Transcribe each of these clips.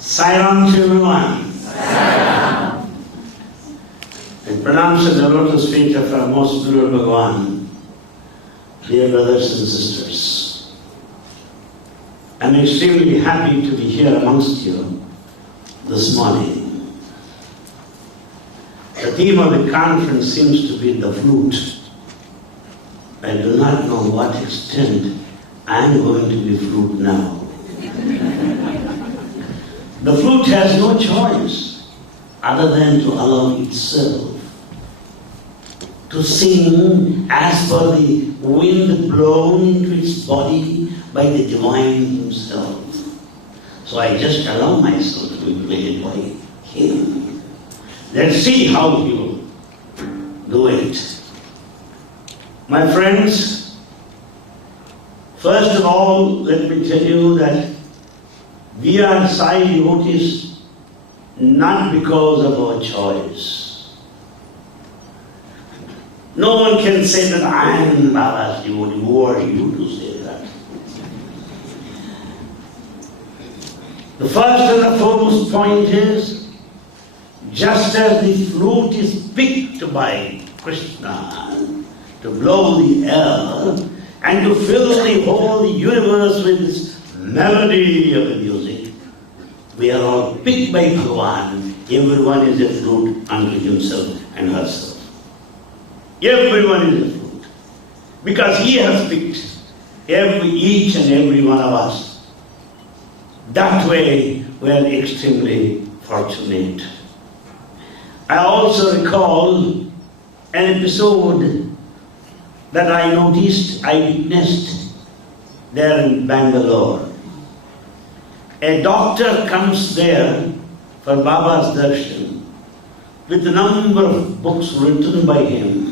Sai Ram to everyone. And pronounce the lotus feet of our most Guru Bhagavan, dear brothers and sisters. I'm extremely happy to be here amongst you this morning. The theme of the conference seems to be the flute. I do not know what extent I am going to be flute now. The flute has no choice other than to allow itself to sing as per the wind blown into its body by the divine himself. So I just allow myself to be played by him. Let's see how he will do it. My friends, first of all, let me tell you that we are Sai devotees not because of our choice. No one can say that I am Baba's devotee. Who are you to say that? The first and the foremost point is, just as the flute is picked by Krishna to blow the air and to fill the whole universe with this melody of the music, we are all picked by Bhagavan. Everyone is a flute unto himself and herself. Everyone is a flute. Because he has picked each and every one of us. That way we are extremely fortunate. I also recall an episode that I witnessed there in Bangalore. A doctor comes there for Baba's darshan with a number of books written by him.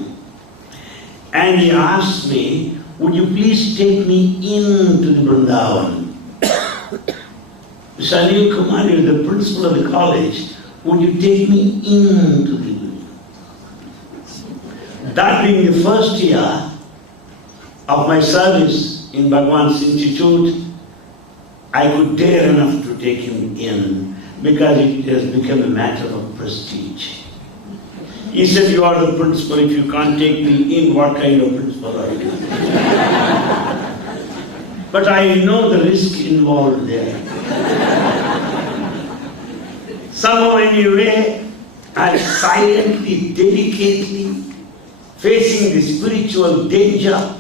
And he asked me, would you please take me into the Vrindavan? Mr. Anil Kumar, you are the principal of the college. Would you take me into the Vrindavan? That being the first year of my service in Bhagwan's Institute, I could dare enough to take him in because it has become a matter of prestige. He said, you are the principal, if you can't take me in, what kind of principal are you? But I know the risk involved there. Somehow anyway, I silently, delicately, facing the spiritual danger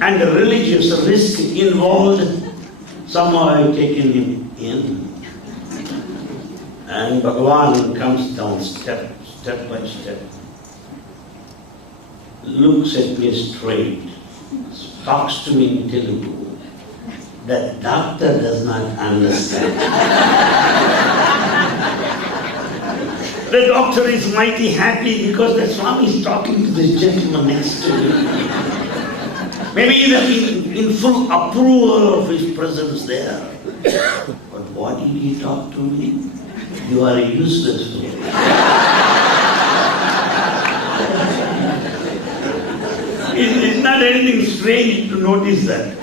and the religious risk involved, somehow I have taken him in. And Bhagavan comes down step by step, looks at me straight, talks to me in Telugu. That doctor does not understand. The doctor is mighty happy because the Swami is talking to this gentleman next to him. Maybe even in full approval of his presence there. But what did he talk to me? You are a useless fool. It's not anything strange to notice that.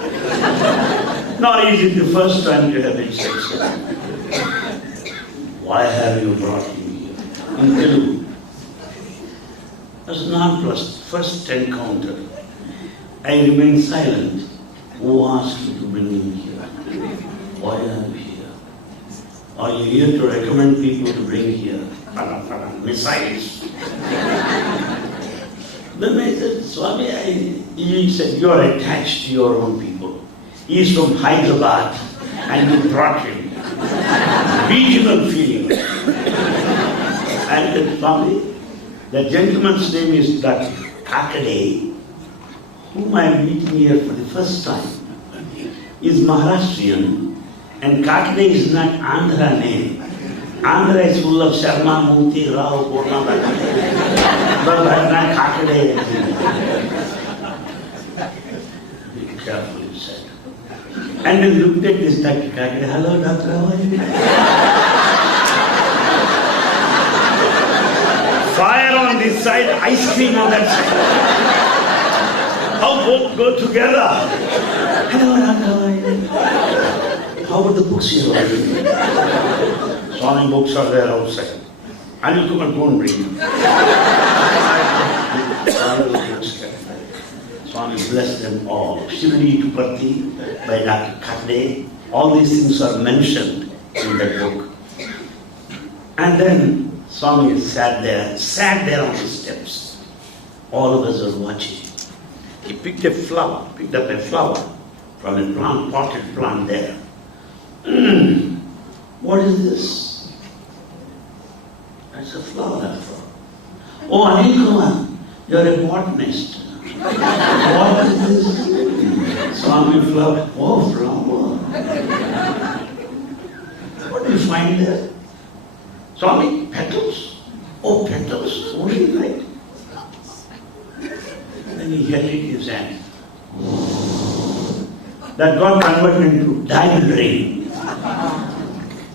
Nor is it the first time you have been said so. Why have you brought him here? In Telugu. That's not first encounter. I remained silent. Who asked you to bring him here? Why are you here? Are you here to recommend people to bring here? Missiles. Then I said, Swami, he said, you are attached to your own people. He is from Hyderabad and you brought him. Regional feeling. And then, Swami, the gentleman's name is Dr. Kakade, whom I am meeting here for the first time. Is Maharashtrian, and Kakade is not Andhra name. Andhra is full of Sharma, Murthy, Rao, Purna, but not Kakade. Be careful, he said. And then looked at this Dr. Kakade. Hello, Doctor, how are you? Fire on this side, ice cream on that side. How both go together? Hello, Doctor, how are you? How about the books here? Swami books are there outside. Anil Kumar, don't bring them. Swami bless them all. Shivani to Parthi by Dr. Khande. All these things are mentioned in that book. And then Swami sat there on the steps. All of us are watching. He picked up a flower from a plant, potted plant there. What is this? That's a flower, that flower. Oh, Anil Kumar, you're a botanist. What is this? Swami flower. Oh, flower. What do you find there? Swami, petals. Oh, petals. Only right. Then he held it in his hand. That got converted into diamond ring.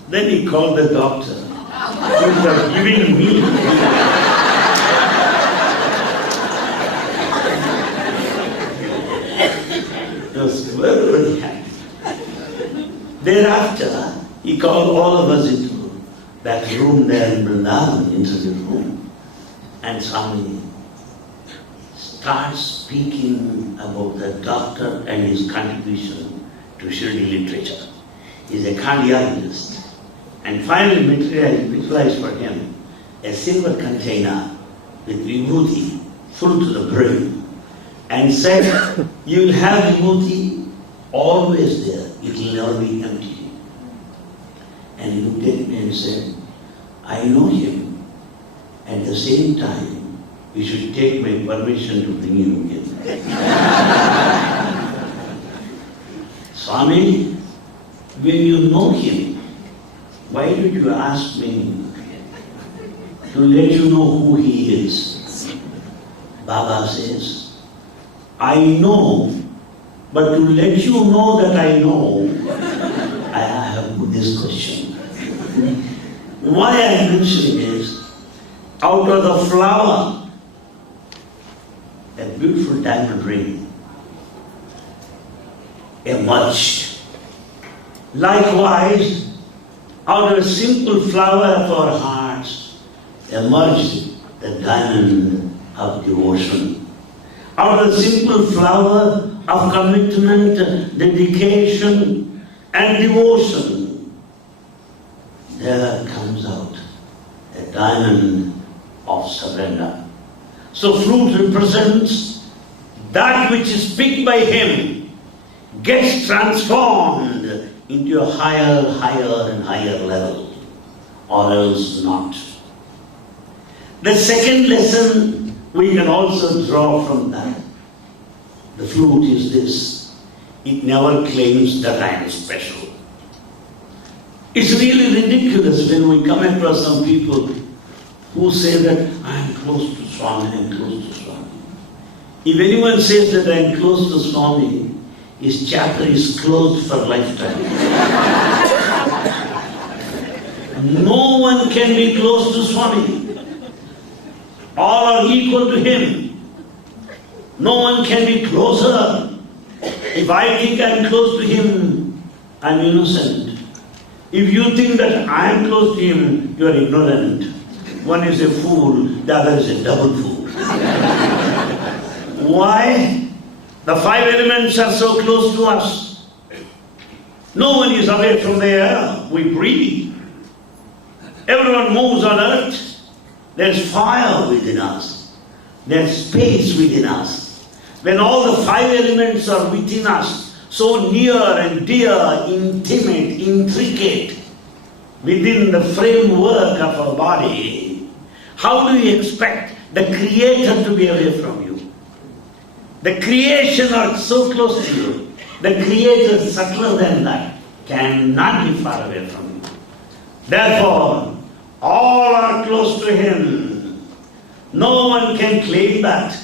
Then he called the doctor. He was giving me. He was very, very happy. Thereafter, he called all of us into that room there in Vrindavan, into the room. And Swami starts speaking about the doctor and his contribution to Shirdi literature. He's a cardiologist. And finally materialized for him a silver container with vibhuti full to the brim, and said, you will have vibhuti always there, it will never be empty. And he looked at me and said, I know him. At the same time, you should take my permission to bring him again. Swami, when you know him, why did you ask me to let you know who he is? Baba says, I know, but to let you know that I know, I have put this question. Why I mention is, out of the flower, a beautiful diamond ring emerged. Likewise, out of a simple flower of our hearts emerged the diamond of devotion. Out of a simple flower of commitment, dedication, and devotion, there comes out a diamond of surrender. So fruit represents that which is picked by him gets transformed into a higher and higher level, or else not. The second lesson we can also draw from that, the fruit is this: it never claims that I am special. It's really ridiculous when we come across some people who say that I am close to Swami, I am close to Swami. If anyone says that I am close to Swami, his chapter is closed for lifetime. No one can be close to Swami. All are equal to him. No one can be closer. If I think I am close to him, I am innocent. If you think that I am close to him, you are ignorant. One is a fool, the other is a double fool. Why? The five elements are so close to us. No one is away from the air. We breathe. Everyone moves on earth. There's fire within us. There's space within us. When all the five elements are within us, so near and dear, intimate, intricate, within the framework of our body, how do you expect the Creator to be away from you? The creation are so close to you. The Creator, subtler than that, cannot be far away from you. Therefore, all are close to Him. No one can claim that.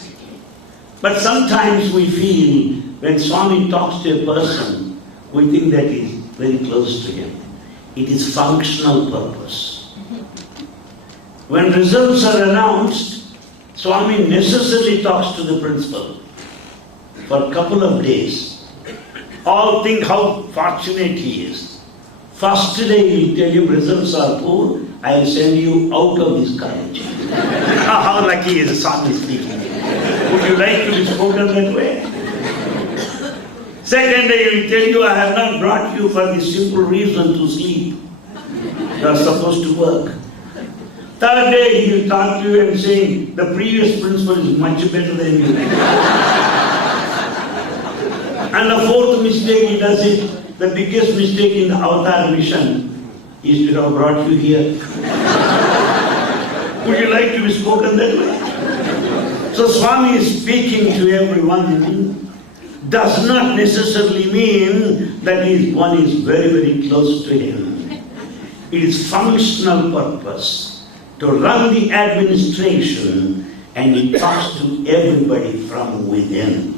But sometimes we feel, when Swami talks to a person, we think that he is very close to him. It is functional purpose. When results are announced, Swami necessarily talks to the principal for a couple of days. All think how fortunate he is. First day he will tell you results are poor, I will send you out of this college. How lucky is Swami speaking. Would you like to be spoken that way? Second day he will tell you, I have not brought you for the simple reason to sleep. You are supposed to work. Third day he will talk to you and say, the previous principal is much better than you. And the fourth mistake he does it, the biggest mistake in the Avatar mission, is to have brought you here. Would you like to be spoken that way? So Swami is speaking to everyone does not necessarily mean that one is very, very close to him. It is functional purpose to run the administration, and he talks to everybody from within.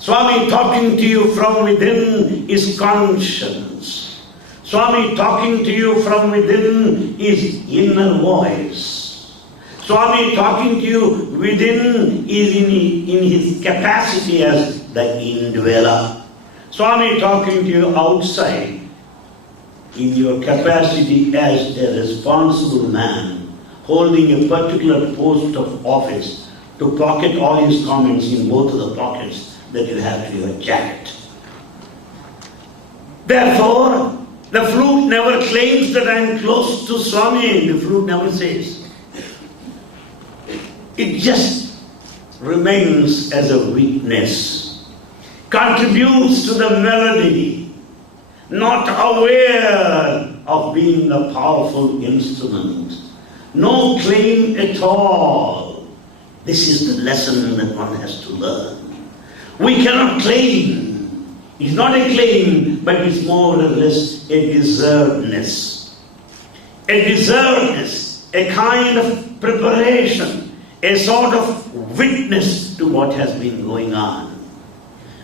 Swami talking to you from within is conscience. Swami talking to you from within is inner voice. Swami talking to you within is in his capacity as the indweller. Swami talking to you outside in your capacity as a responsible man holding a particular post of office to pocket all his comments in both of the pockets that you have to your jacket. Therefore, the flute never claims that I am close to Swami. The flute never says. It just remains as a witness, contributes to the melody, not aware of being a powerful instrument. No claim at all. This is the lesson that one has to learn. We cannot claim. It's not a claim, but it's more or less a deservedness. A deservedness, a kind of preparation, a sort of witness to what has been going on.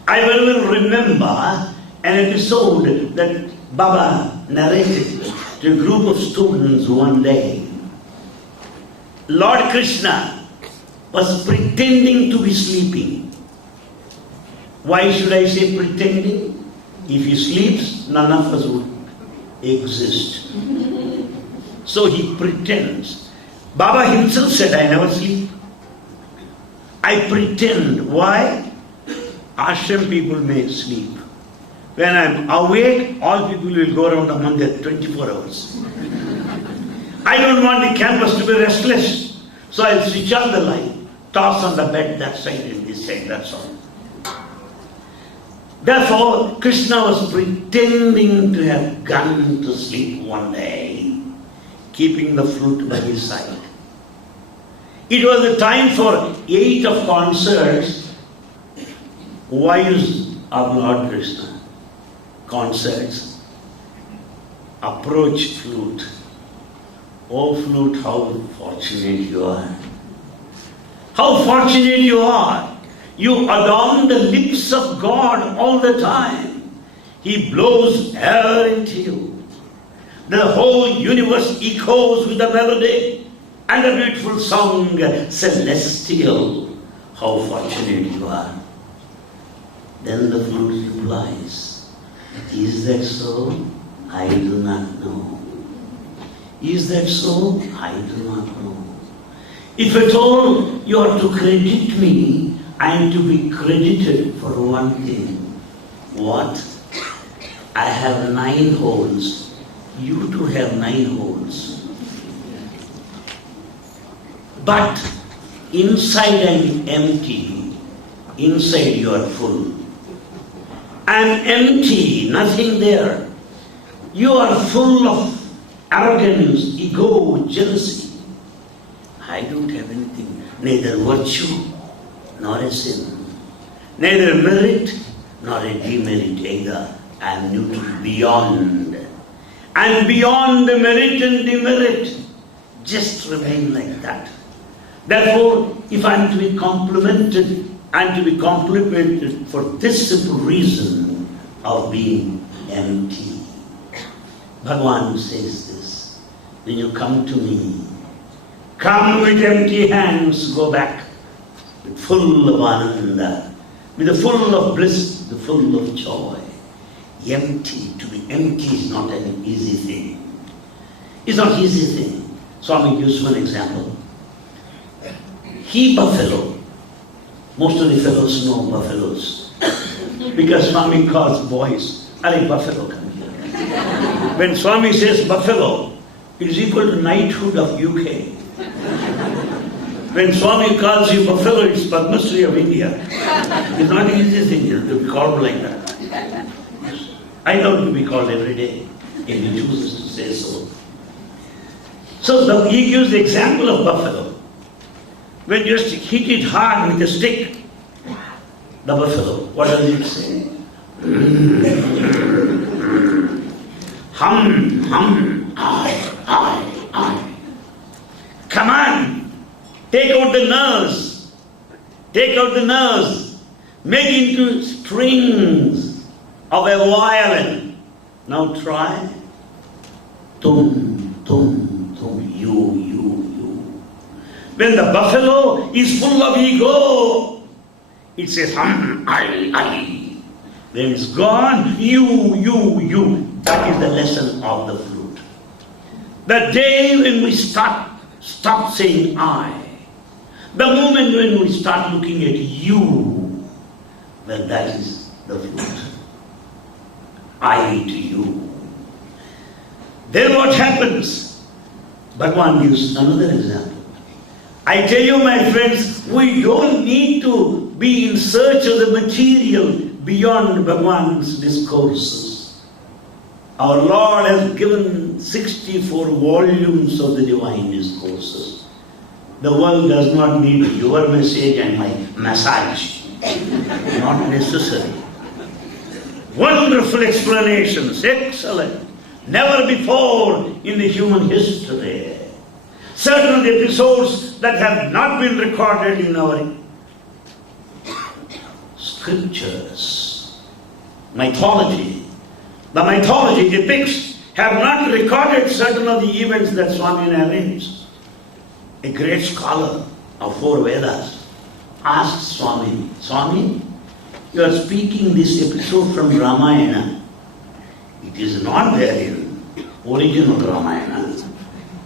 I will remember an episode that Baba narrated to a group of students one day. Lord Krishna was pretending to be sleeping. Why should I say pretending? If he sleeps, none of us would exist. So he pretends. Baba himself said, I never sleep. I pretend. Why? Ashram people may sleep. When I'm awake, all people will go around among the 24 hours. I don't want the campus to be restless. So I'll switch on the light, toss on the bed that side and this side, that's all. Therefore, Krishna was pretending to have gone to sleep one day, keeping the flute by his side. It was the time for 8 of concerts. Wives of Lord Krishna. Concerts. Approach flute. Oh flute, how fortunate you are. How fortunate you are. You adorn the lips of God all the time. He blows air into you. The whole universe echoes with the melody and a beautiful song, celestial. How fortunate you are. Then the flute replies, is that so? I do not know. Is that so? I do not know. If at all you are to credit me, I am to be credited for one thing. What? I have 9 holes. You too have 9 holes. But inside I am empty. Inside you are full. I am empty, nothing there. You are full of arrogance, ego, jealousy. I don't have anything, neither virtue nor a sin, neither merit nor a demerit either. I am neutral, beyond. I am beyond the merit and demerit. Just remain like that. Therefore, if I am to be complimented, I am to be complimented for this simple reason of being empty. Bhagavan says this, when you come to me, come with empty hands, go back with full of ananda, with the full of bliss, the full of joy. empty. To be empty is not an easy thing. It's not an easy thing. Swami gives one example. He buffalo. Most of the fellows know buffaloes. Because Swami calls boys, "Alley, buffalo, come here." When Swami says buffalo, it is equal to knighthood of UK. When Swami calls you buffalo, it's Padma Shri of India. It's not an easy thing to be called like that. I know to be called every day, if he chooses to say so. So he gives the example of buffalo. When you just hit it hard with a stick, the buffalo, what does it say? Hum, hum, I. Come on, take out the nerves. Take out the nerves. Make into strings of a violin. Now try. Tum, tum, tum, you. When the buffalo is full of ego, it says, I. When it's gone, you. That is the lesson of the flute. The day when we stop saying I, the moment when we start looking at you, then that is the flute. I to you. Then what happens? Bhagavan gives another example. I tell you, my friends, we don't need to be in search of the material beyond Bhagavan's discourses. Our Lord has given 64 volumes of the divine discourses. The world does not need your message and my massage. Not necessary. Wonderful explanations, excellent. Never before in the human history. Certain episodes that have not been recorded in our scriptures. Mythology. The mythology depicts have not recorded certain of the events that Swami narrates. A great scholar of 4 Vedas asked Swami, Swami, you are speaking this episode from Ramayana. It is not there in original Ramayana.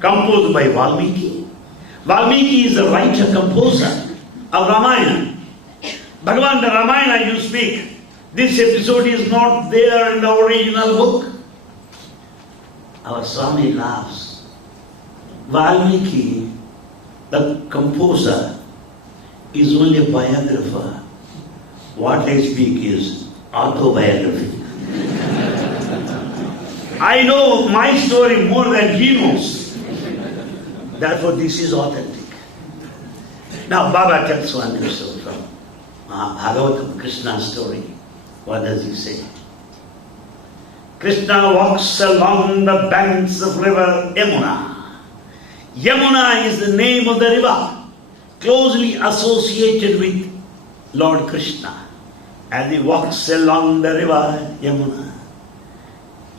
Composed by Valmiki. Valmiki is the writer-composer of Ramayana. Bhagavan, the Ramayana you speak, this episode is not there in the original book. Our Swami laughs. Valmiki, the composer, is only a biographer. What I speak is autobiography. I know my story more than he knows. Therefore, this is authentic. Now, Baba tells one episode from Bhagavatam, Krishna's story. What does he say? Krishna walks along the banks of river Yamuna. Yamuna is the name of the river, closely associated with Lord Krishna. As he walks along the river Yamuna,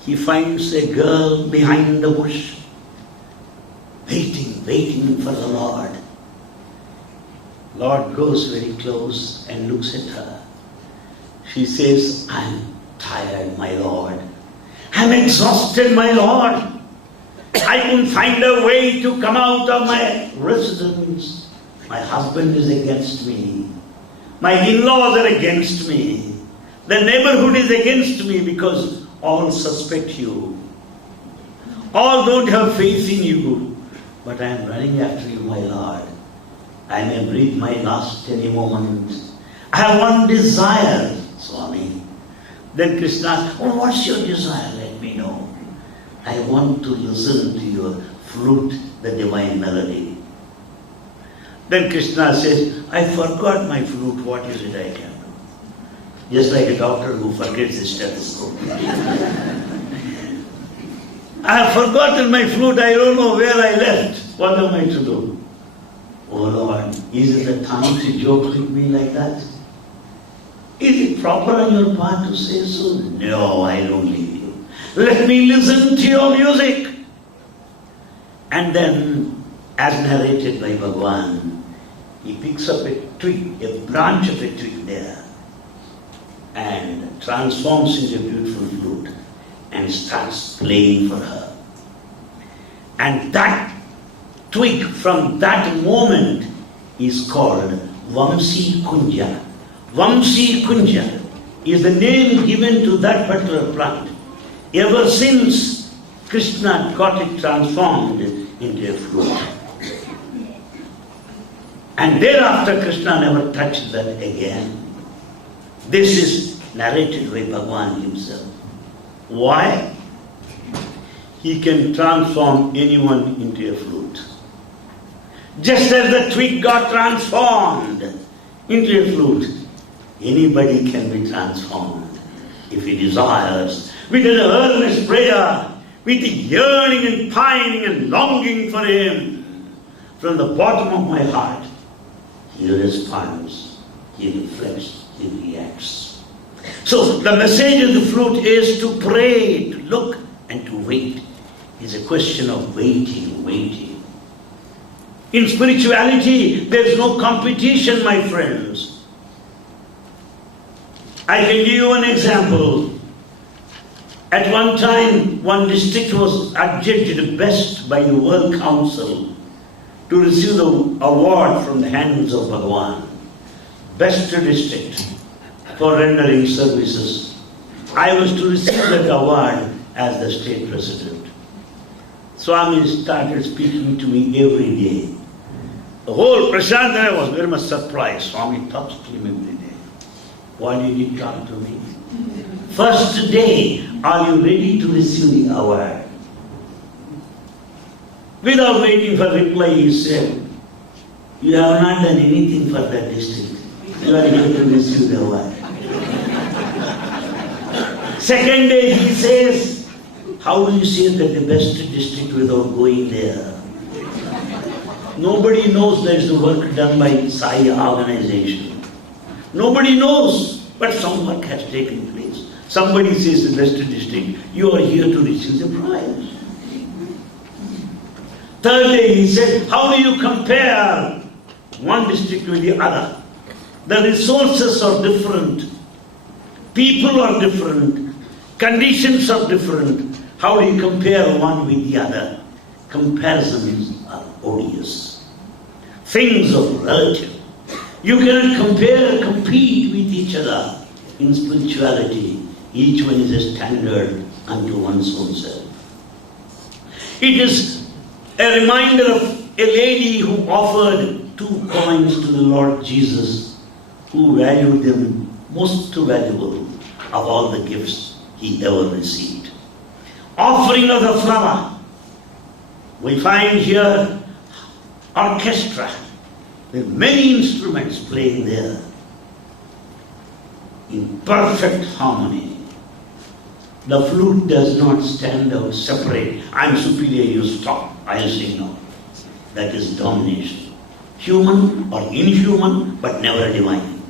he finds a girl behind the bush, waiting for the Lord. Lord goes very close and looks at her. She says, I'm tired, my Lord. I'm exhausted, my Lord. I couldn't find a way to come out of my residence. My husband is against me. My in-laws are against me. The neighborhood is against me because all suspect you. All don't have faith in you. But I am running after you, my Lord. I may breathe my last any moment. I have one desire, Swami. Then Krishna asks, oh, what's your desire? Let me know. I want to listen to your flute, the divine melody. Then Krishna says, I forgot my flute. What is it I can do? Just like a doctor who forgets his stethoscope. I have forgotten my flute. I don't know where I left. What am I to do? Oh Lord, is it the time to joke with me like that? Is it proper on your part to say so? No, I don't leave you. Let me listen to your music. And then, as narrated by Bhagavan, he picks up a twig, a branch of a twig there, and transforms into a beautiful flute. and starts playing for her. And that twig from that moment is called Vamsi Kunja. Vamsi Kunja is the name given to that particular plant. Ever since Krishna got it transformed into a flute. And thereafter Krishna never touched that again. This is narrated by Bhagavan himself. Why? He can transform anyone into a flute. Just as the twig got transformed into a flute, anybody can be transformed if he desires, with an earnest prayer, with a yearning and pining and longing for him. From the bottom of my heart, he responds, he reflects, he reacts. So the message of the flute is to pray, to look and to wait. It's a question of waiting. In spirituality, there is no competition, my friends. I can give you an example. At one time, one district was adjudged best by the World Council to receive the award from the hands of Bhagavan. Best district for rendering services. I was to receive that award as the state president. Swami started speaking to me every day. The whole Prashantana was very much surprised. Swami talks to him every day. Why did he talk to me? First day, are you ready to receive the award? Without waiting for reply, he said, you have not done anything for that district. You are going to receive the award. Second day, he says, how do you say that the best district without going there? Nobody knows there is the work done by Sai organization. Nobody knows, but some work has taken place. Somebody says the best district, you are here to receive the prize. Third day he said, how do you compare one district with the other? The resources are different. People are different. Conditions are different. How do you compare one with the other? Comparisons are odious. Things are relative. You cannot compare, compete with each other. In spirituality, each one is a standard unto one's own self. It is a reminder of a lady who offered 2 coins to the Lord Jesus, who valued them most valuable of all the gifts he ever received. Offering of the flower. We find here orchestra with many instruments playing there in perfect harmony. The flute does not stand out separate. I'm superior, you stop. I'll say no. That is domination. Human or inhuman, but never divine.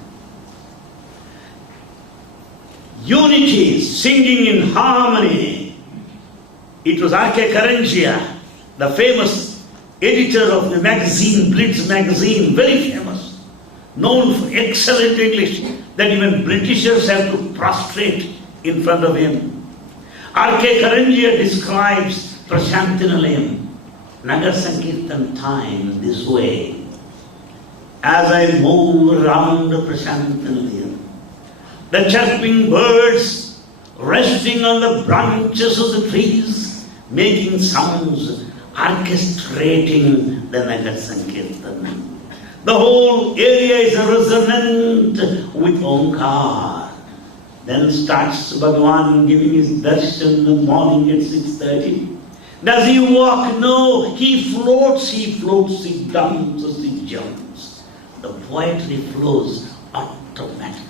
Unity, singing in harmony. It was R.K. Karanjia, the famous editor of the magazine, Blitz magazine, very famous, known for excellent English, that even Britishers have to prostrate in front of him. R.K. Karanjia describes Prashantinalayam, Nagar Sankirtan time, this way. As I move around the Prashantinalayam, the chirping birds resting on the branches of the trees, making sounds, orchestrating the Nagar Sankirtan. The whole area is resonant with Omkar. Then starts Bhagavan giving his darshan in the morning at 6:30. Does he walk? No, he floats, he dances, he jumps. The poetry flows automatically.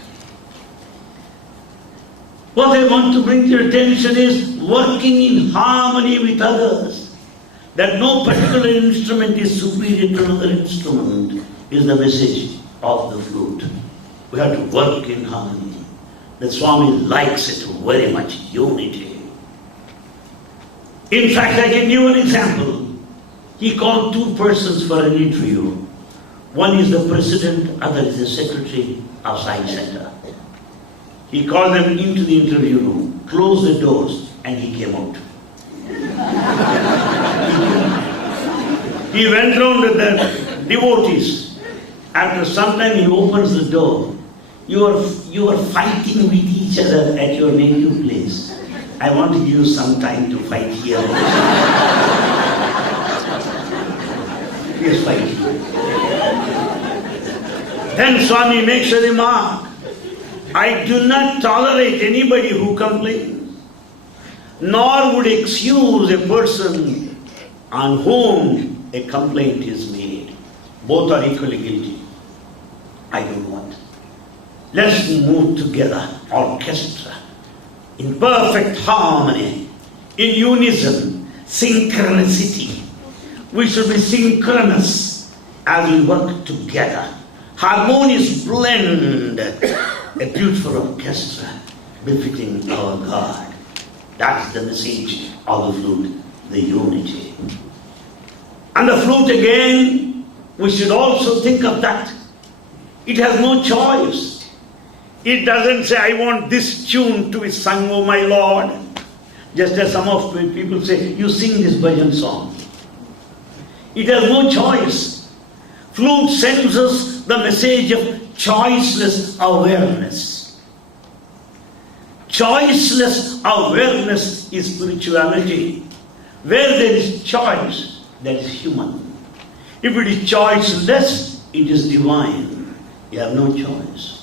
What I want to bring to your attention is working in harmony with others. That no particular instrument is superior to another instrument is the message of the flute. We have to work in harmony. The Swami likes it very much, unity. In fact, I can give an example. He called 2 persons for an interview. One is the president, other is the secretary of Science Center. He called them into the interview room, closed the doors, and he came out. He went round with the devotees. After some time he opens the door. You are fighting with each other at your native place. I want to give you some time to fight here. He is fighting. Then Swami makes a remark. I do not tolerate anybody who complains, nor would excuse a person on whom a complaint is made. Both are equally guilty. I don't want. Let's move together, orchestra, in perfect harmony, in unison, synchronicity. We should be synchronous as we work together. Harmonious blend, a beautiful orchestra befitting our God. That's the message of the flute, the unity. And the flute again, we should also think of that. It has no choice. It doesn't say, I want this tune to be sung, oh my Lord. Just as some of people say, you sing this bhajan song. It has no choice. Flute sends us the message of choiceless awareness. Choiceless awareness is spirituality. Where there is choice, that is human. If it is choiceless, it is divine. You have no choice.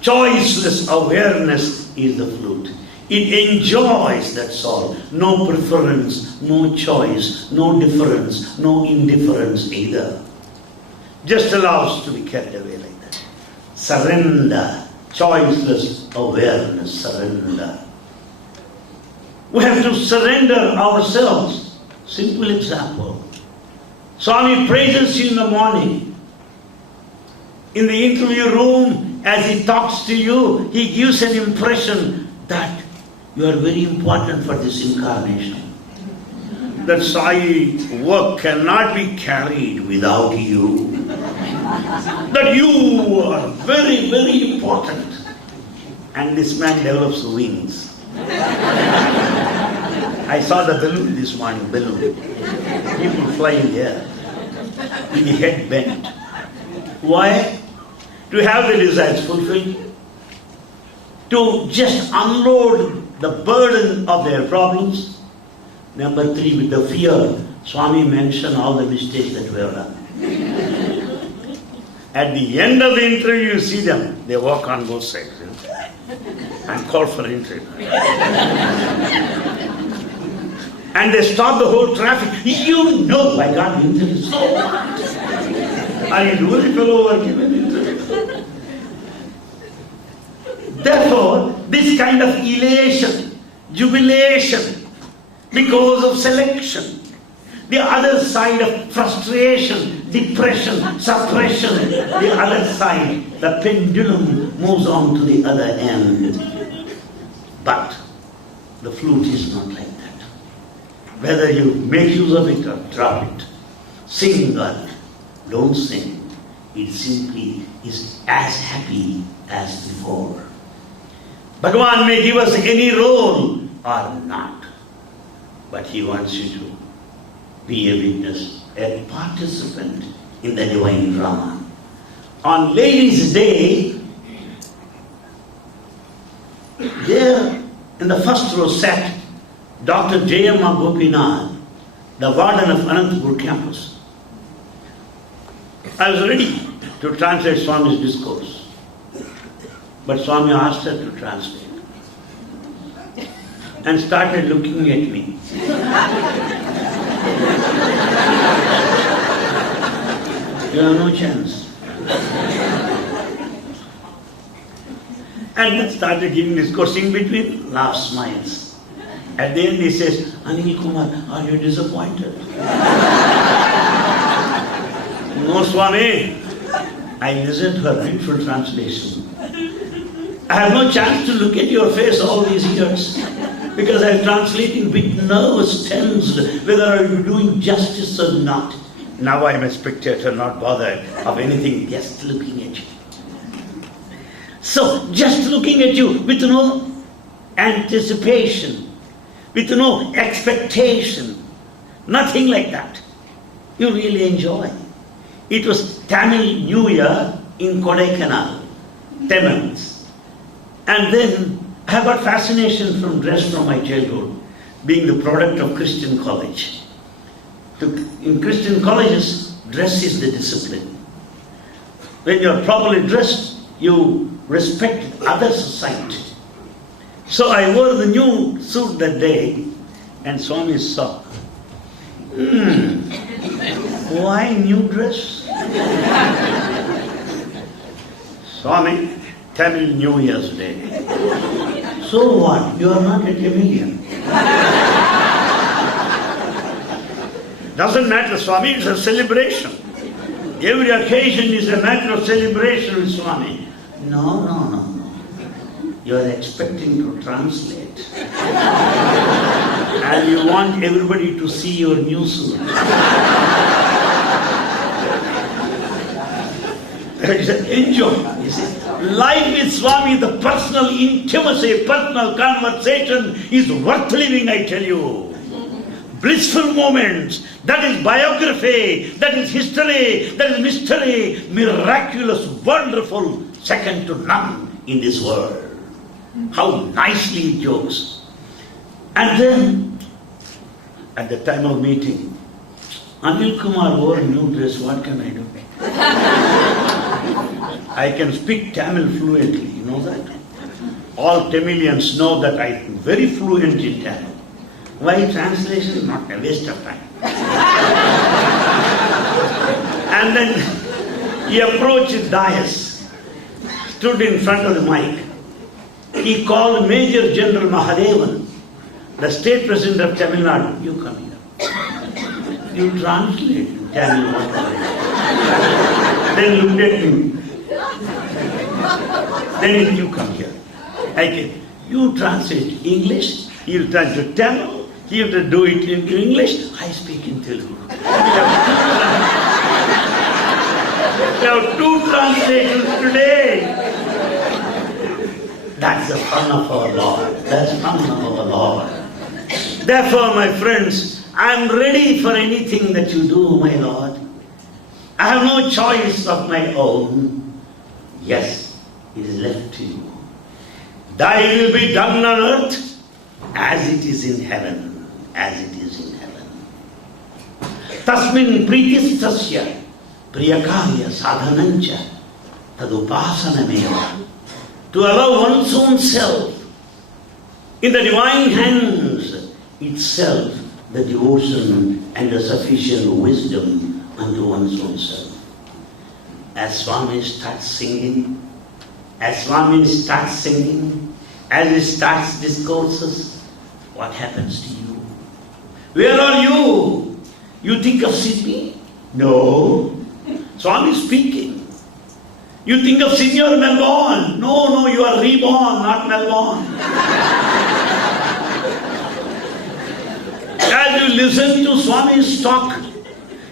Choiceless awareness is the flute. It enjoys, that's all. No preference, no choice, no difference, no indifference either. Just allows to be carried away like that. Surrender, choiceless awareness, surrender. We have to surrender ourselves. Simple example. Swami praises you in the morning. In the interview room, as he talks to you, he gives an impression that you are very important for this incarnation. That Sai work cannot be carried without you. That you are very, very important. And this man develops wings. I saw the balloon this morning, balloon. People flying there with the head bent. Why? To have the desires fulfilled. To just unload the burden of their problems. Number 3, with the fear, Swami mentioned all the mistakes that were done. At the end of the interview, you see them, they walk on both sides, and call for interview. And they stop the whole traffic. You know I got the interview so much. Are you doing fellow or given interview? Therefore, this kind of elation, jubilation, because of selection. The other side of frustration, depression, suppression. The other side, the pendulum moves on to the other end. But the flute is not like that. Whether you make use of it or drop it, sing or don't sing, it simply is as happy as before. Bhagavan may give us any role or not, but he wants you to be a witness, a participant in the divine drama. On Ladies' Day, there in the first row sat Dr. Jayamma Gopinath, the warden of Anantapur campus. I was ready to translate Swami's discourse, but Swami asked her to translate and started looking at me. You have no chance. And then started giving discourse in between, laughs, smiles. At the end he says, Anil Kumar, are you disappointed? No, Swami. I listened to her beautiful translation. I have no chance to look at your face all these years because I am translating with nervous, tensed, whether are you doing justice or not. Now I am a spectator, not bothered of anything, just looking at you. So, just looking at you with no anticipation, with no expectation, nothing like that. You really enjoy. It was Tamil New Year in Kodaikanal, Tamils. And then I have got fascination from dress from my childhood, being the product of Christian college. In Christian colleges, dress is the discipline. When you are properly dressed, you respect other society. So I wore the new suit that day, and Swami saw. Why new dress? Swami, Tamil New Year's Day. So what? You are not a Tamilian. Doesn't matter, Swami, it's a celebration. Every occasion is a matter of celebration with Swami. No. You are expecting to translate. And you want everybody to see your new suit. Enjoy. You see? Life with Swami, the personal intimacy, personal conversation is worth living, I tell you. Blissful moments, that is biography, that is history, that is mystery, miraculous, wonderful, second to none in this world. How nicely he jokes. And then, at the time of meeting, Anil Kumar wore a new dress, what can I do? I can speak Tamil fluently, you know that? All Tamilians know that I am very fluent in Tamil. Why translation is not a waste of time. And then he approached the dais, stood in front of the mic. He called Major General Mahadevan, the state president of Tamil Nadu. You come here. You translate Tamil. Then looked at me. Then you come here. You translate English, you translate Tamil, you have to do it in English, I speak in Telugu. We have two translations today. That's the fun of our Lord. That's the fun of our Lord. Therefore, my friends, I am ready for anything that you do, my Lord. I have no choice of my own. Yes, it is left to you. Thy will be done on earth as it is in heaven. As it is in heaven. Tasmin pritistasya priyakarya sadhanancha tadupasanameva. To allow one's own self in the divine hands itself, the devotion and the sufficient wisdom unto one's own self. As Swami starts singing, as he starts discourses, what happens to you? Where are you? You think of Sydney? No. Swami is speaking. You think of Sydney or Melbourne? No, you are reborn, not Melbourne. As you listen to Swami's talk,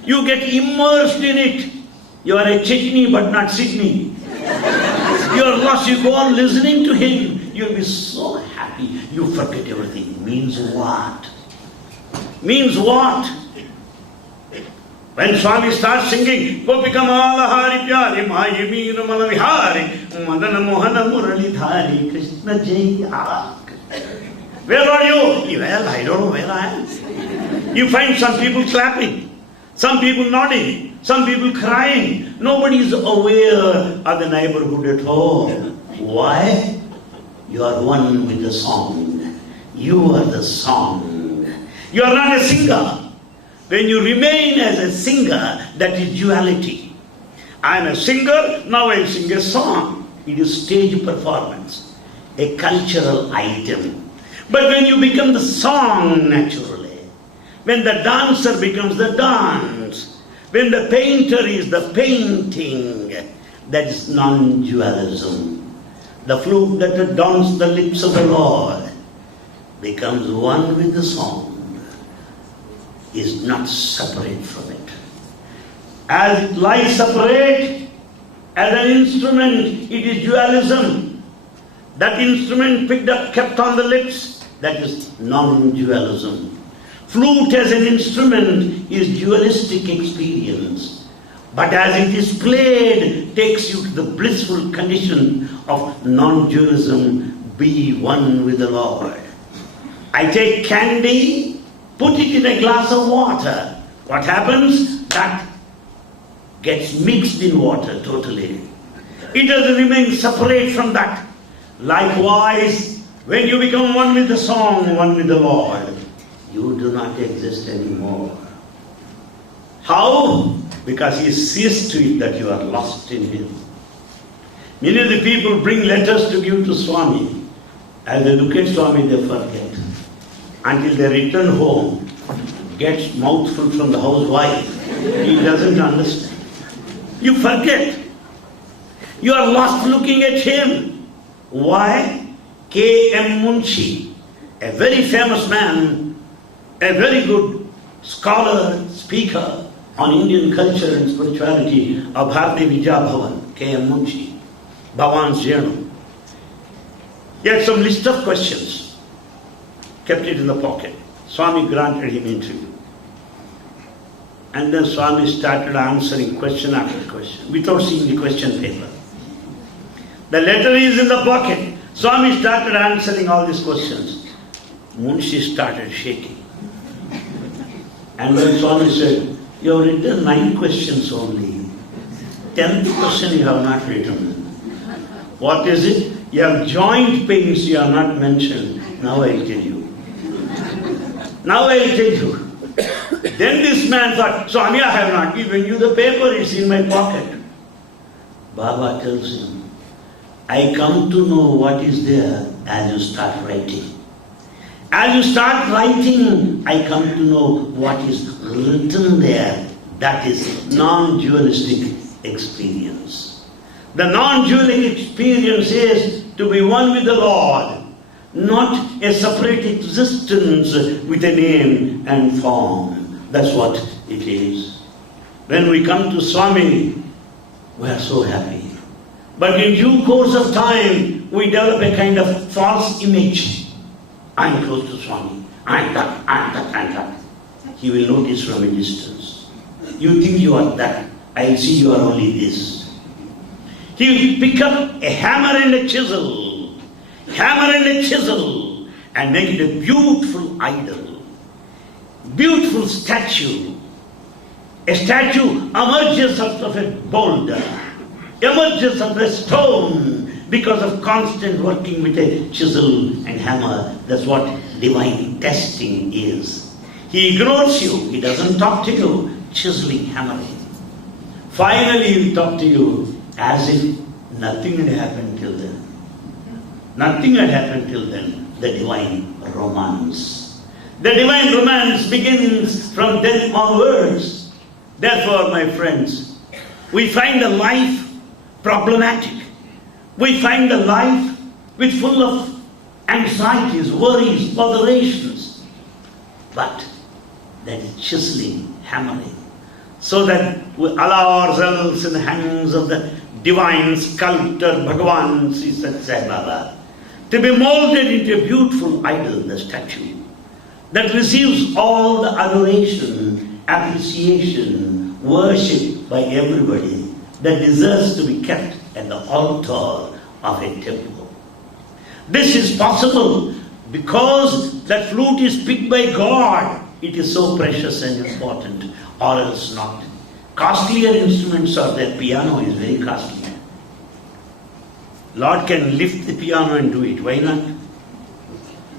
you get immersed in it. You are a Chitney but not Sydney. You are lost, you go on listening to him. You'll be so happy. You forget everything. Means what? Means what? When Swami starts singing, Gopika Mala Hari Pyari Mayi Meera Mala Vihari Madana Mohana Murali Dhari Krishna Jaya. Where are you? Well, I don't know where I am. You find some people clapping, some people nodding, some people crying. Nobody is aware of the neighborhood at home. Why? You are one with the song. You are the song. You are not a singer. When you remain as a singer, that is duality. I am a singer, now I sing a song. It is stage performance, a cultural item. But when you become the song naturally, when the dancer becomes the dance, when the painter is the painting, that is non-dualism. The flute that adorns the lips of the Lord becomes one with the song, is not separate from it. As it lies separate, as an instrument, it is dualism. That instrument picked up, kept on the lips, that is non-dualism. Flute as an instrument is dualistic experience, but as it is played, takes you to the blissful condition of non-dualism, be one with the Lord. I take candy, put it in a glass of water. What happens? That gets mixed in water totally. It doesn't remain separate from that. Likewise, when you become one with the song, one with the Lord, you do not exist anymore. How? Because he sees to it that you are lost in him. Many of the people bring letters to give to Swami. As they look at Swami, they forget. Until they return home, gets mouthful from the housewife. He doesn't understand. You forget. You are lost looking at him. Why? K.M. Munshi, a very famous man, a very good scholar, speaker on Indian culture and spirituality of Bharati Vidya Bhavan, K.M. Munshi, Bhavan's journal. He had some list of questions, kept it in the pocket. Swami granted him interview. And then Swami started answering question after question without seeing the question paper. The letter is in the pocket. Swami started answering all these questions. Munshi started shaking. And then Swami said, you have written 9 questions only. 10th question you have not written. What is it? You have joint pains you have not mentioned. Now I will tell you. Now I will tell you. Then this man thought, Swami, I have not given you the paper, it's in my pocket. Baba tells him, I come to know what is there as you start writing. As you start writing, I come to know what is written there. That is non-dualistic experience. The non-dualistic experience is to be one with the Lord, not a separate existence with a name and form. That's what it is. When we come to Swami, we are so happy. But in due course of time, we develop a kind of false image. I am close to Swami. I am that, I am that, I am that. He will notice from a distance. You think you are that. I see you are only this. He will pick up a hammer and a chisel. Hammer and a chisel. And make it a beautiful idol. Beautiful statue. A statue emerges out of a boulder. Emerges of a stone because of constant working with a chisel and hammer. That's what divine testing is. He ignores you. He doesn't talk to you. Chiseling, hammering. Finally, he will talk to you as if nothing had happened till then. Nothing had happened till then. The divine romance. The divine romance begins from then onwards. Therefore, my friends, we find the life problematic. We find the life with full of anxieties, worries, botherations. But that is chiseling, hammering, so that we allow ourselves in the hands of the divine sculptor Bhagavan Sri Satsai Baba to be molded into a beautiful idol, the statue, that receives all the adoration, appreciation, worship by everybody, that deserves to be kept at the altar of a temple. This is possible because that flute is picked by God. It is so precious and important, or else not. Costlier instruments are there. Piano is very costly. Lord can lift the piano and do it. Why not?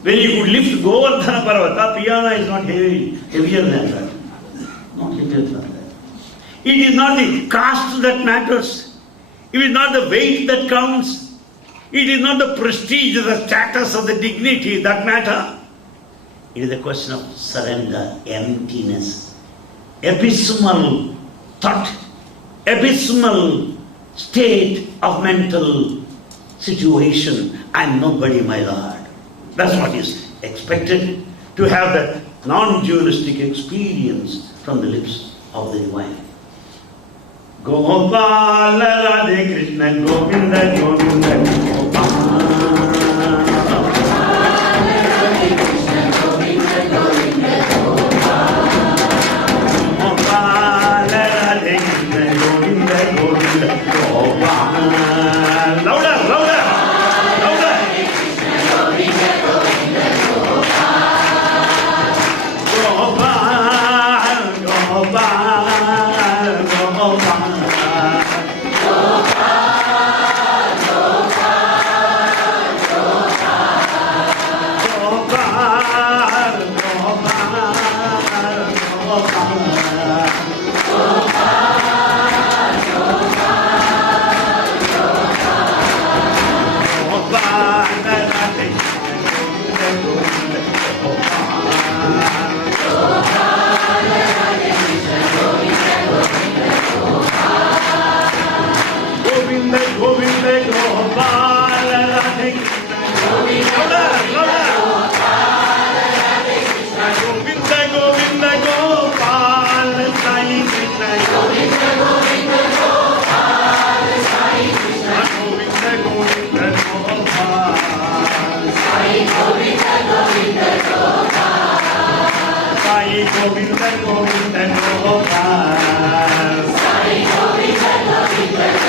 When you could lift Govardhana Parvata, piano is not heavier than that. Not heavier than that. It is not the cost that matters. It is not the weight that counts. It is not the prestige, the status, or the dignity that matter. It is a question of surrender, emptiness, abysmal thought, abysmal state of mental situation. I am nobody, my Lord. That's what is expected, to have that non-dualistic experience from the lips of the divine. Gopala Radhe Krishna Govinda Govinda Gopala Govinda Govinda Gopal. Sai Govinda Govinda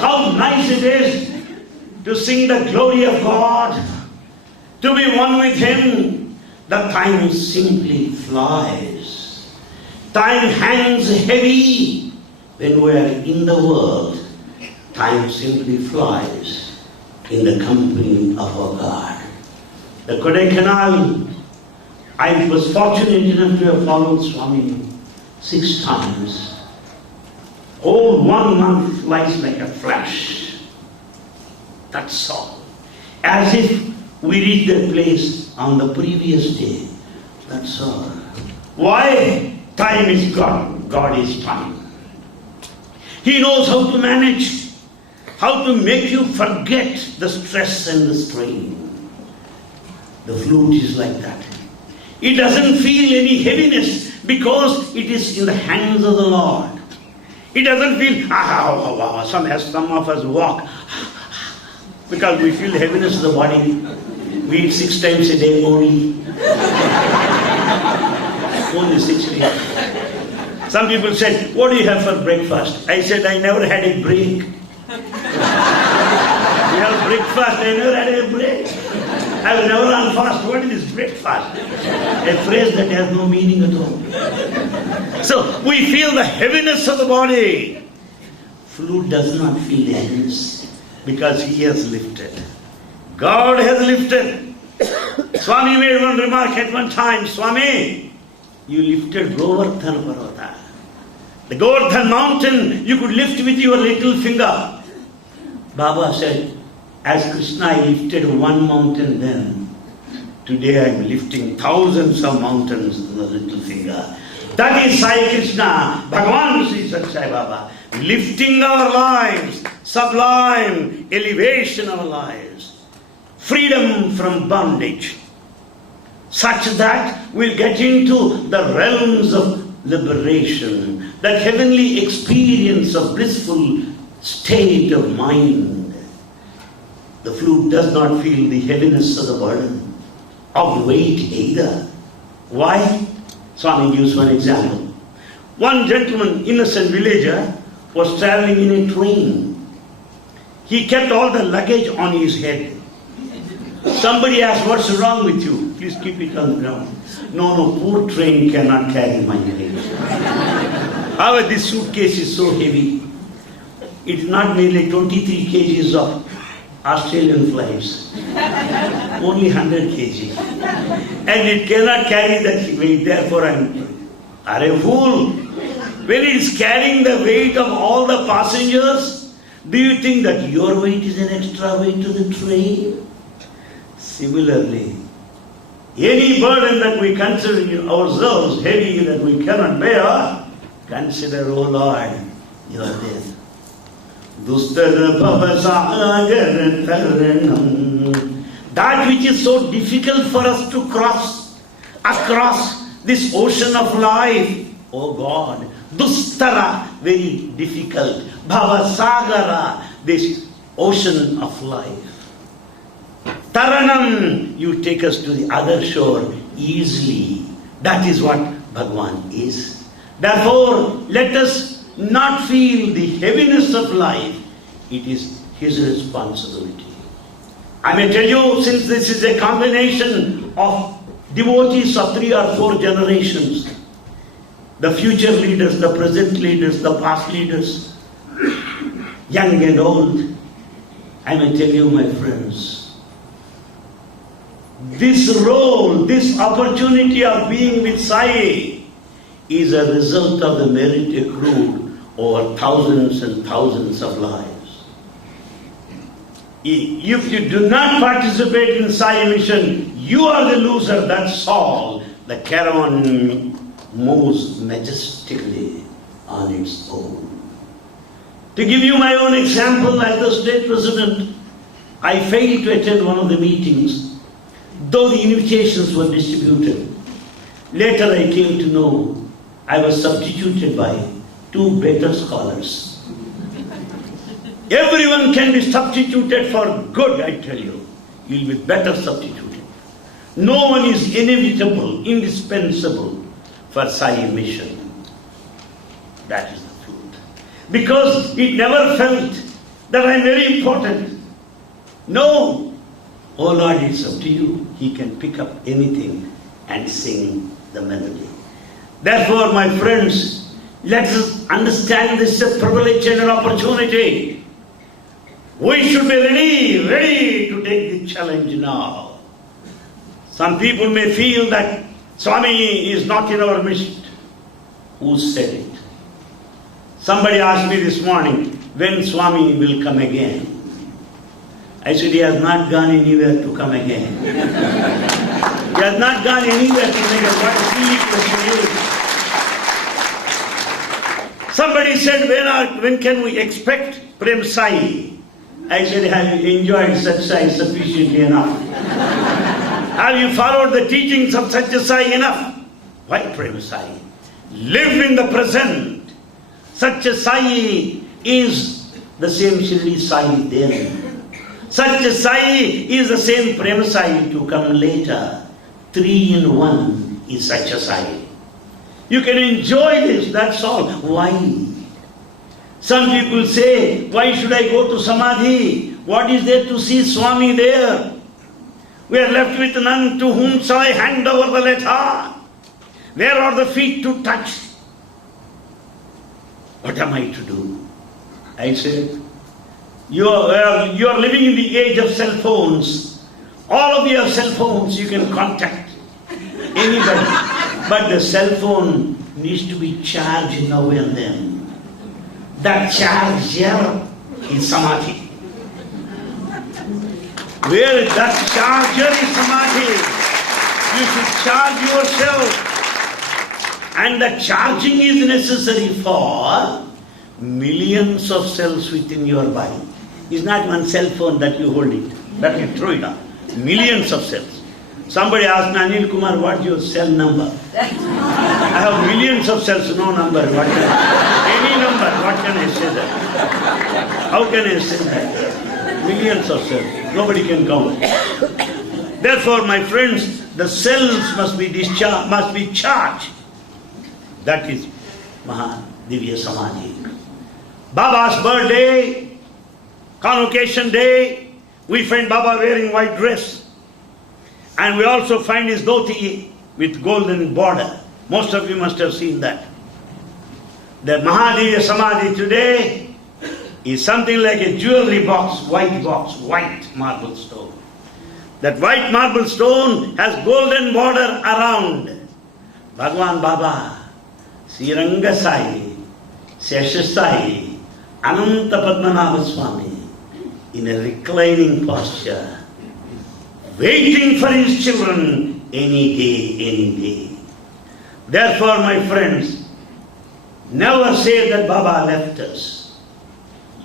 How nice it is to sing the glory of God, to be one with Him. The time simply flies. Time hangs heavy when we are in the world. Time simply flies in the company of our God. The Kodaikanal, I was fortunate enough to have followed Swami 6 times. Oh, 1 month flies like a flash. That's all. As if we reached that place on the previous day. That's all. Why? Time is God. God is time. He knows how to manage, how to make you forget the stress and the strain. The flute is like that. It doesn't feel any heaviness because it is in the hands of the Lord. It doesn't feel, some of us walk because we feel heaviness of the body. We eat 6 times a day only. Only 6 days. Some people said, what do you have for breakfast? I said, I never had a break. We have breakfast, I never had a break. I was never on fast. What is this breakfast? A phrase that has no meaning at all. So we feel the heaviness of the body. Flute does not feel the heaviness because he has lifted. God has lifted. Swami made one remark at one time. Swami, you lifted Govardhan Parvata. The Govardhan mountain you could lift with your little finger. Baba said, as Krishna I lifted one mountain then, today I am lifting thousands of mountains with the little finger. That is Sai Krishna, Bhagavan Sri Sathya Sai Baba, lifting our lives, sublime elevation of our lives, freedom from bondage, such that we'll get into the realms of liberation, that heavenly experience of blissful state of mind. The flute does not feel the heaviness of the burden, of weight either. Why? Swami gives one example. One gentleman, innocent villager, was traveling in a train. He kept all the luggage on his head. Somebody asked, what's wrong with you? Please keep it on the ground. No, poor train cannot carry my luggage. However, this suitcase is so heavy. It's not merely 23 kgs of Australian flights, only 100 kg. And it cannot carry that weight, therefore are a fool. When it is carrying the weight of all the passengers, do you think that your weight is an extra weight to the train? Similarly, any burden that we consider ourselves heavy that we cannot bear, consider, O Lord, you are there. That which is so difficult for us to cross across this ocean of life, oh God, Dustara, very difficult, Bhavasagara, this ocean of life. Taranam, you take us to the other shore easily. That is what Bhagavan is. Therefore, let us not feel the heaviness of life. It is his responsibility. I may tell you, since this is a combination of devotees of 3 or 4 generations, the future leaders, the present leaders, the past leaders, young and old, I may tell you, my friends, this role, this opportunity of being with Sai is a result of the merit accrued over thousands and thousands of lives. If you do not participate in Sai mission, you are the loser, that's all. The caravan moves majestically on its own. To give you my own example, as the state president, I failed to attend one of the meetings, though the invitations were distributed. Later I came to know I was substituted by 2 better scholars. Everyone can be substituted for good, I tell you. You'll be better substituted. No one is inevitable, indispensable for Sai mission. That is the truth. Because it never felt that I'm very important. No. Oh Lord, it's up to you. He can pick up anything and sing the melody. Therefore, my friends, let us understand this as a privilege and an opportunity. We should be ready to take the challenge now. Some people may feel that Swami is not in our midst. Who said it? Somebody asked me this morning, when Swami will come again? I said, he has not gone anywhere to come again. He has not gone anywhere to make a what a silly question is. Somebody said, when can we expect Prem Sai? I said, have you enjoyed such Sai sufficiently enough? Have you followed the teachings of such a Sai enough? Why Prem Sai? Live in the present. Such a Sai is the same Shirdi Sai then. Such a Sai is the same Prem Sai to come later. 3 in 1 is such a Sai. You can enjoy this, that's all. Why? Some people say, why should I go to Samadhi? What is there to see Swami there? We are left with none. To whom shall I hand over the letter? Where are the feet to touch? What am I to do? I said, you are living in the age of cell phones. All of you have cell phones, you can contact anybody. But the cell phone needs to be charged now and then. That charge here is Samadhi. Where that charger is Samadhi, you should charge yourself. And the charging is necessary for millions of cells within your body. It's not one cell phone that you hold it, that you throw it on. Millions of cells. Somebody asked me, Anil Kumar, what's your cell number? I have millions of cells, no number. Any number, what can I say that? How can I say that? Millions of cells, nobody can count. Therefore, my friends, the cells must be discharged, must be charged. That is Divya Samadhi. Baba's birthday, convocation day, we find Baba wearing white dress. And we also find his dhoti with golden border. Most of you must have seen that. The Mahadivya Samadhi today is something like a jewelry box, white marble stone. That white marble stone has golden border around. Bhagwan Baba, Sriranga Sai, Sesha Sai, Ananta Padmanabha Swami in a reclining posture, waiting for his children any day. Therefore, my friends, never say that Baba left us.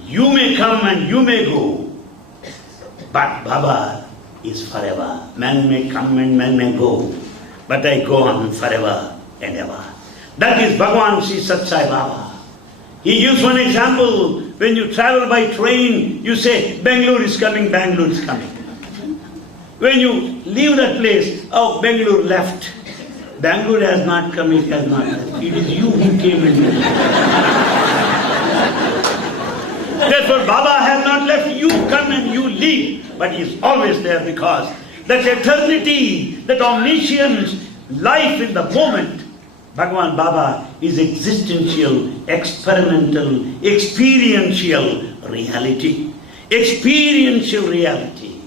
You may come and you may go, but Baba is forever. Man may come and man may go, but I go on forever and ever. That is Bhagavan Sri Sat Sai Baba. He gives one example. When you travel by train, you say, Bangalore is coming, Bangalore is coming. When you leave that place, oh, Bangalore left. Bangalore has not come, it has not left. It is you who came and went. Therefore, Baba has not left. You come and you leave. But he is always there because that eternity, that omniscience, life in the moment, Bhagavan Baba is existential, experimental, experiential reality. Experiential reality.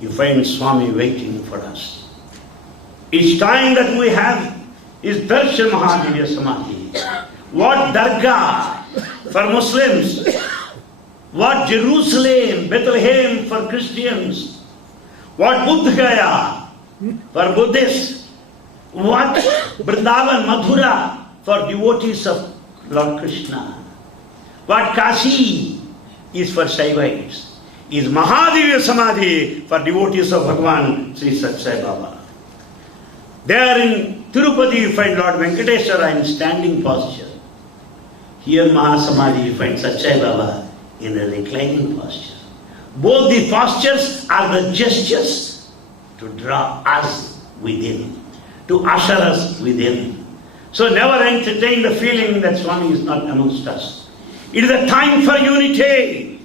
You find Swami waiting for us. Each time that we have is Darshan Mahadivya Samadhi. What Dargah for Muslims, what Jerusalem, Bethlehem for Christians, what Buddha Gaya for Buddhists, what Vrindavan, Mathura for devotees of Lord Krishna, what Kashi is for Shaivites, is Mahadivya Samadhi for devotees of Bhagavan Sri Sathya Sai Baba. There in Tirupati you find Lord Venkateswara in standing posture. Here Mahasamadhi you find Sathya Sai Baba in a reclining posture. Both the postures are the gestures to draw us within, to usher us within. So never entertain the feeling that Swami is not amongst us. It is a time for unity.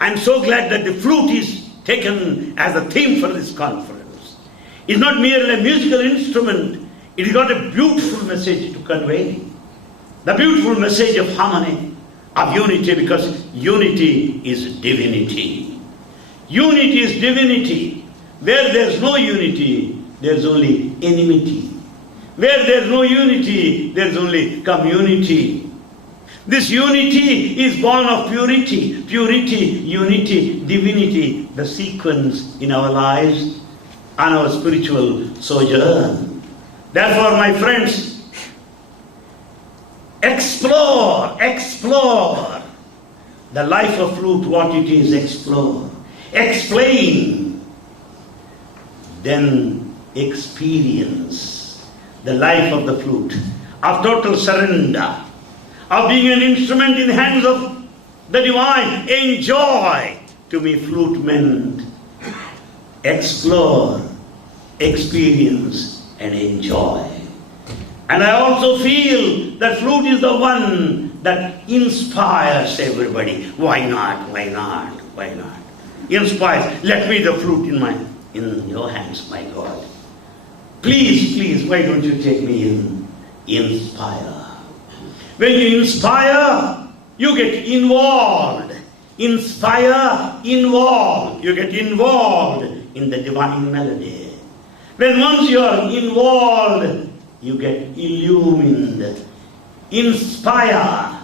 I am so glad that the flute is taken as a theme for this conference. It is not merely a musical instrument. It has got a beautiful message to convey. The beautiful message of harmony, of unity, because unity is divinity. Unity is divinity. Where there is no unity, there is only enmity. Where there is no unity, there is only community. This unity is born of purity. Purity, unity, divinity, the sequence in our lives and our spiritual sojourn. Therefore, my friends, explore the life of flute, what it is, explore. Explain, then experience the life of the flute, of total surrender, of being an instrument in the hands of the divine. Enjoy to be flute meant. Explore, experience and enjoy. And I also feel that flute is the one that inspires everybody. Why not? Why not? Why not? Inspires. Let me the flute in your hands, my God. Please, why don't you take me in? Inspire. When you inspire, you get involved. Inspire, involve. You get involved in the divine melody. When once you are involved, you get illumined. Inspire.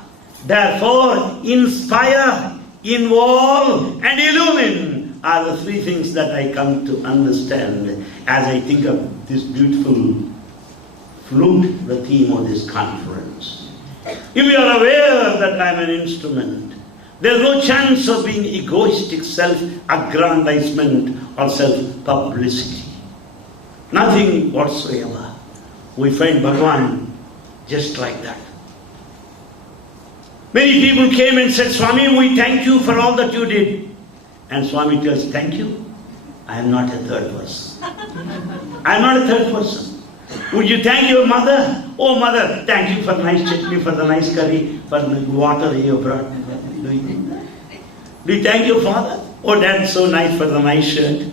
Therefore, inspire, involve and illumine are the three things that I come to understand as I think of this beautiful flute, the theme of this conference. If you are aware that I am an instrument, there is no chance of being egoistic, self-aggrandizement or self-publicity. Nothing whatsoever. We find Bhagavan just like that. Many people came and said, Swami, we thank you for all that you did. And Swami tells, thank you. I am not a third person. I am not a third person. Would you thank your mother? Oh mother, thank you for the nice chutney, for the nice curry, for the water you brought. Do you thank your father? Oh dad, so nice for the nice shirt.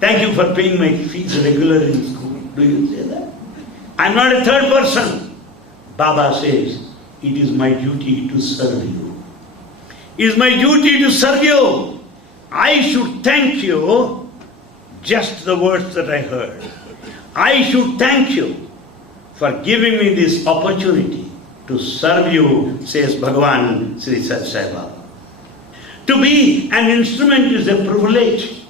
Thank you for paying my fees regularly in school. Do you say that? I am not a third person. Baba says, it is my duty to serve you. It is my duty to serve you. I should thank you, just the words that I heard. I should thank you for giving me this opportunity to serve you, says Bhagavan Sri Sathya Sai Baba. To be an instrument is a privilege.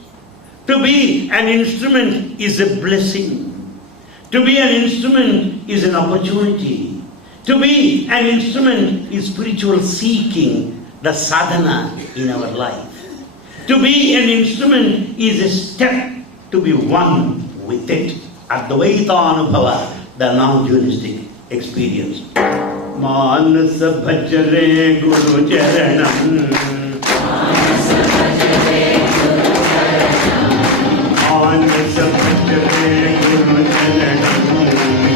To be an instrument is a blessing. To be an instrument is an opportunity. To be an instrument is spiritual seeking, the sadhana in our life. To be an instrument is a step to be one with it. Advaita Anubhava, the non-dualistic experience. Manasa bhajare Guru Charanam. Manasa bhajare Guru Charanam.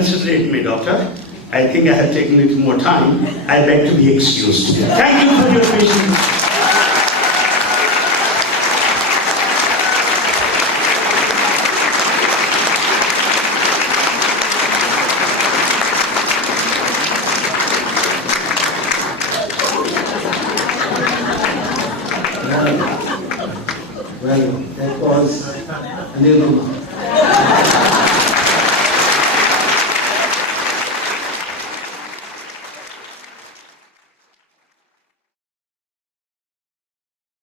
Considerate me, doctor. I think I have taken a little more time. I beg to be excused. Thank you for your patience. Well, that was Anil Kumar.